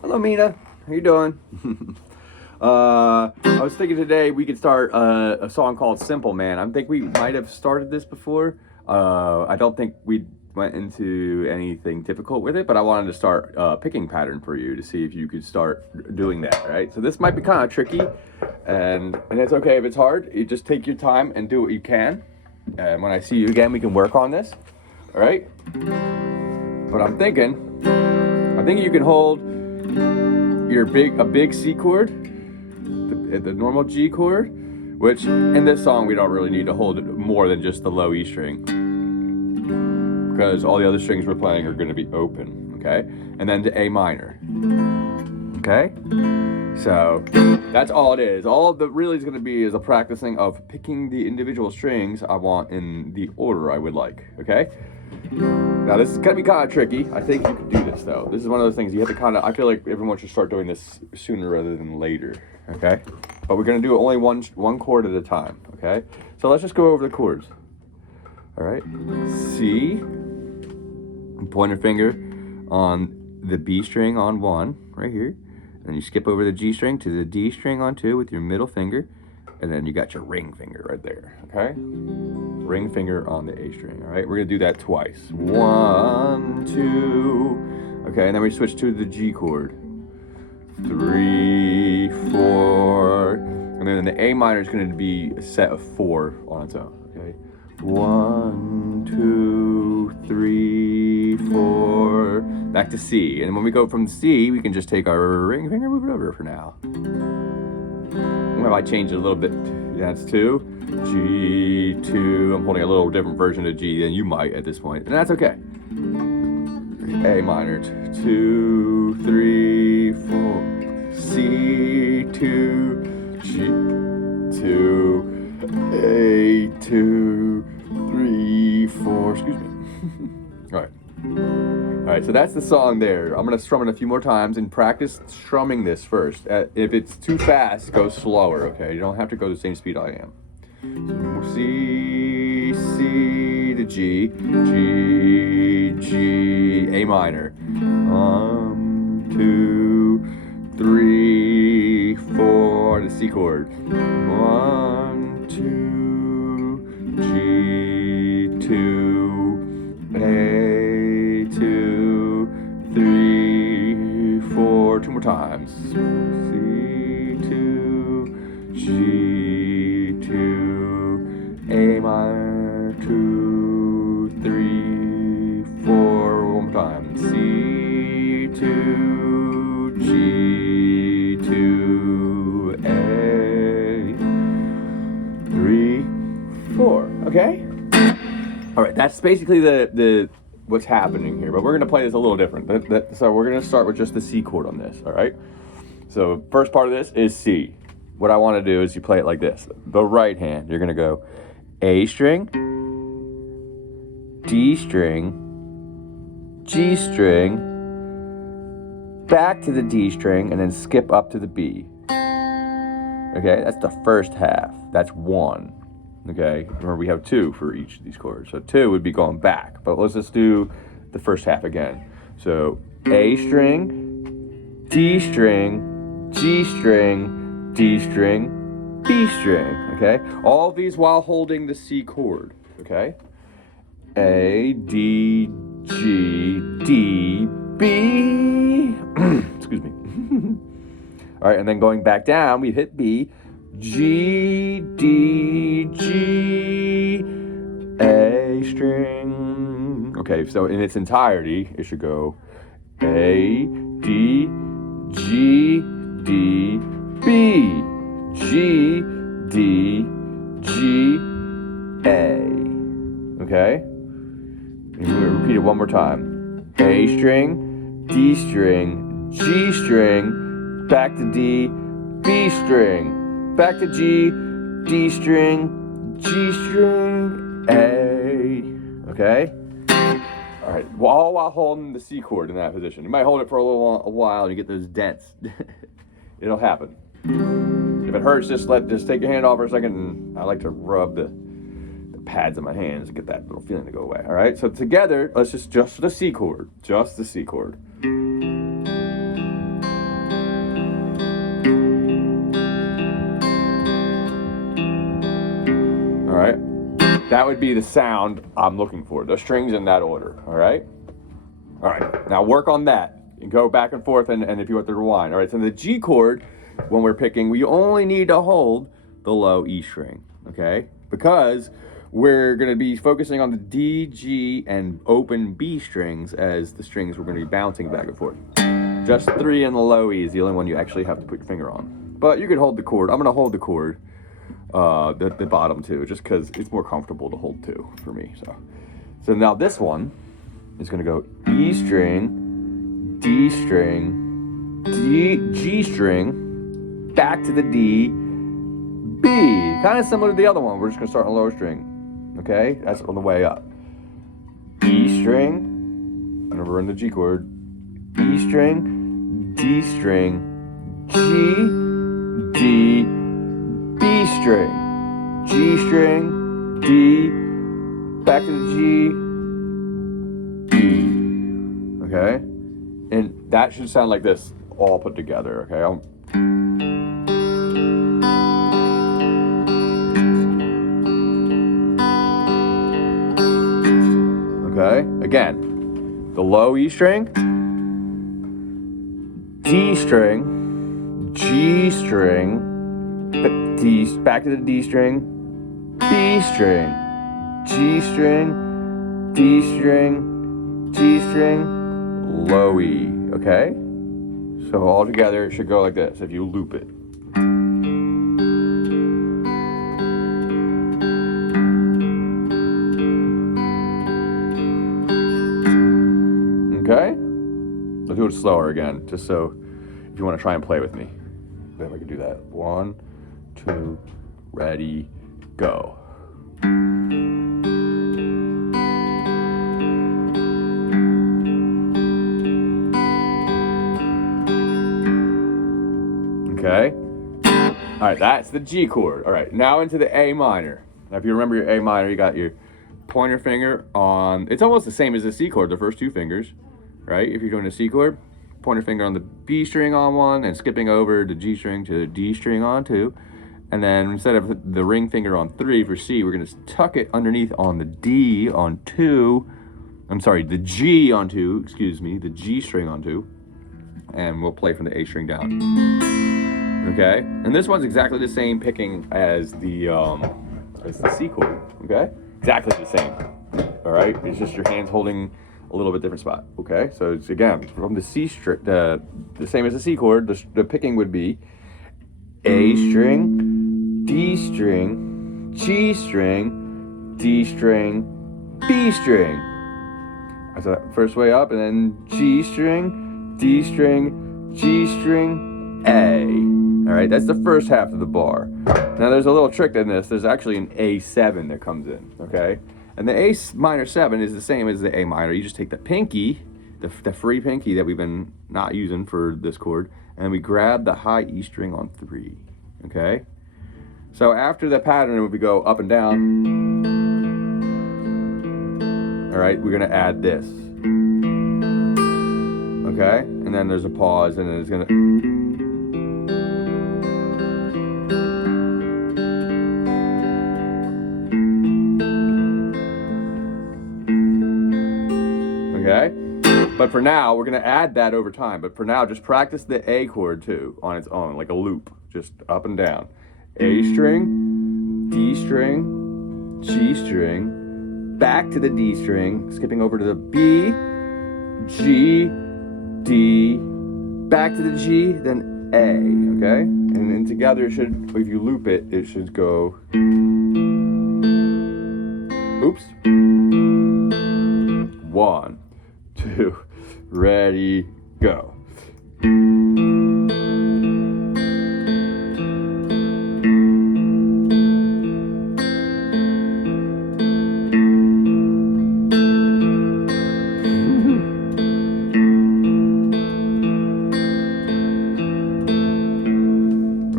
Hello, Mina. How you doing? I was thinking today we could start a song called "Simple Man." I think we might have started this before. I don't think we went into anything difficult with it, but I wanted to start a picking pattern for you to see if you could start doing that. Right. So this might be kind of tricky, and it's okay if it's hard. You just take your time and do what you can. And when I see you again, we can work on this. All right. But I think you can hold a big C chord, the normal G chord, which in this song we don't really need to hold it more than just the low E string, because all the other strings we're playing are going to be open, okay? And then to A minor, okay? So that's all it is. All that really is going to be is a practicing of picking the individual strings I want in the order I would like, okay? Now this is gonna be kind of tricky. I think you can do this though. This is one of those things you have to I feel like everyone should start doing this sooner rather than later, okay? But we're gonna do it only one chord at a time, okay? So let's just go over the chords. All right, C, pointer finger on the B string on 1, right here. Then you skip over the G string to the D string on 2 with your middle finger. And then you got your ring finger right there, okay? Ring finger on the A string, all right? We're gonna do that twice. 1, 2, okay, and then we switch to the G chord. 3, 4, and then the A minor is gonna be a set of 4 on its own, okay? 1, 2, 3, 4, back to C. And when we go from C, we can just take our ring finger, move it over for now. I might change it a little bit. That's 2, G2. I'm holding a little different version of G than you might at this point, and that's okay. A minor, 2, 3, 4, C2, G2, A2, 3, 4. Excuse me. All right. All right, so that's the song there. I'm gonna strum it a few more times and practice strumming this first. If it's too fast, go slower, okay? You don't have to go the same speed I am. C, C to G, G, G, A minor. 1, 2, 3, 4, the C chord. 1, 2, G2, A2, 3, 4, 2 more times. C2, G2, A minor, 2, 3, 4, one more time. C2, G2, A, 3, 4. Okay? All right, that's basically the what's happening here, but we're gonna play this a little different. So we're gonna start with just the C chord on this, all right? So first part of this is C. What I wanna do is you play it like this. The right hand, you're gonna go A string, D string, G string, back to the D string, and then skip up to the B. Okay, that's the first half. That's 1. Okay, remember we have 2 for each of these chords. So 2 would be going back, but let's just do the first half again. So A string, D string, G string, D string, B string, okay? All these while holding the C chord, okay? A, D, G, D, B, excuse me. All right, and then going back down, we hit B, G, D, G, A string. Okay, so in its entirety, it should go A, D, G, D, B, G, D, G, A. Okay? And we're gonna repeat it one more time. A string, D string, G string, back to D, B string, back to G, D string, G string, A. Okay? All right, all while holding the C chord in that position. You might hold it for a while and you get those dents. It'll happen. If it hurts, just take your hand off for a second, and I like to rub the pads in my hands to get that little feeling to go away. All right, so together, let's just the C chord, just the C chord. would be the sound I'm looking for. The strings in that order, all right? All right, now work on that. And go back and forth, and if you want to rewind. All right, so the G chord, when we're picking, we only need to hold the low E string, okay? Because we're going to be focusing on the D, G, and open B strings as the strings we're going to be bouncing back and forth. Just 3 in the low E is the only one you actually have to put your finger on. But you can hold the chord. I'm going to hold the chord, the bottom 2, just because it's more comfortable to hold 2 for me. So now this one is going to go E string, D string, G string, back to the D, B. Kind of similar to the other one. We're just going to start on lower string. Okay? That's on the way up. E string, and we're in the G chord. E string, D string, G, D, B string, G string, D, back to the G, B. Okay? And that should sound like this, all put together. Okay? Okay? Again, the low E string, D string, G string, D, back to the D string, B string, G string, D string, G string, low E, okay? So all together it should go like this if you loop it. Okay? I'll do it slower again, just so if you want to try and play with me. Then we can do that. 1, 2, ready, go. Okay? All right, that's the G chord. All right, now into the A minor. Now if you remember your A minor, you got your pointer finger on, it's almost the same as the C chord, the first 2 fingers, right? If you're doing a C chord, pointer finger on the B string on one and skipping over the G string to the D string on 2. And then instead of the ring finger on 3 for C, we're gonna tuck it underneath on the D on 2. I'm sorry, the G on 2, excuse me, the G string on 2. And we'll play from the A string down. Okay? And this one's exactly the same picking as the C chord, okay? Exactly the same, all right? It's just your hands holding a little bit different spot, okay? So it's, again, from the C string, the same as the C chord, the picking would be A string, D string, G string, D string, B string. So that first way up, and then G string, D string, G string, A. All right, that's the first half of the bar. Now there's a little trick in this. There's actually an A7 that comes in, okay? And the A minor 7 is the same as the A minor. You just take the pinky, the free pinky that we've been not using for this chord, and we grab the high E string on 3, okay? So after the pattern, we go up and down. All right, we're gonna add this, okay? And then there's a pause, and then it's gonna, okay? But for now, we're gonna add that over time. But for now, just practice the A chord too, on its own, like a loop, just up and down. A string, D string, G string, back to the D string, skipping over to the B, G, D, back to the G, then A, okay? And then together it should, if you loop it, it should go, oops. 1, 2, ready, go.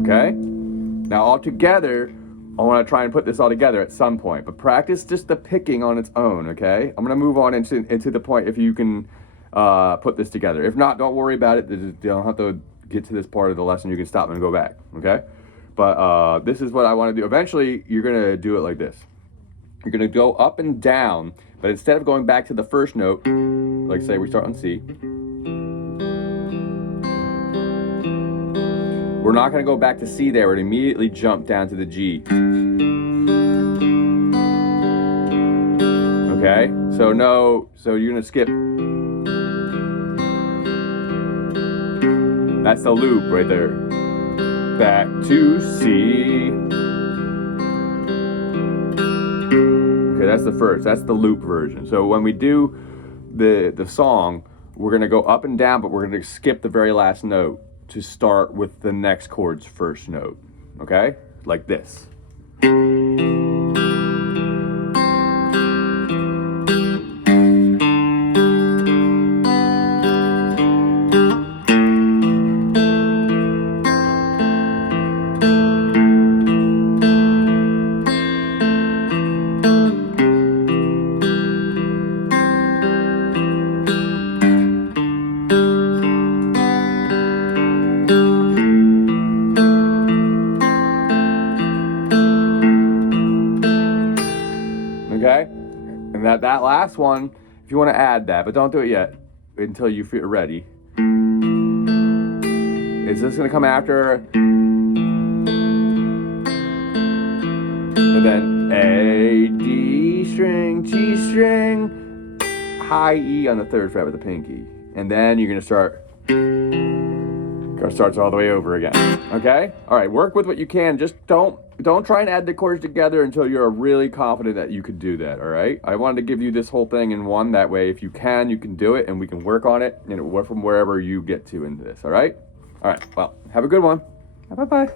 Okay? Now all together, I want to try and put this all together at some point, but practice just the picking on its own, okay? I'm going to move on into the point if you can put this together. If not, don't worry about it. You don't have to get to this part of the lesson. You can stop and go back, okay? But this is what I want to do. Eventually, you're going to do it like this. You're gonna go up and down, but instead of going back to the first note, like say we start on C, we're not gonna go back to C there, we're immediately jump down to the G. Okay, so you're gonna skip. That's the loop right there. Back to C. Okay, that's the first, that's the loop version. So when we do the song, we're gonna go up and down, but we're gonna skip the very last note to start with the next chord's first note, okay? Like this. Okay? And that last one, if you want to add that, but don't do it yet until you feel ready. Is this going to come after? And then A, D string, G string, high E on the 3rd fret with the pinky. And then you're going to start. Starts all the way over again. Okay? All right, work with what you can. Just don't try and add the chords together until you're really confident that you could do that, all right? I wanted to give you this whole thing in one. That way, if you can do it, and we can work on it, from wherever you get to into this, all right? All right, well, have a good one. Bye-bye.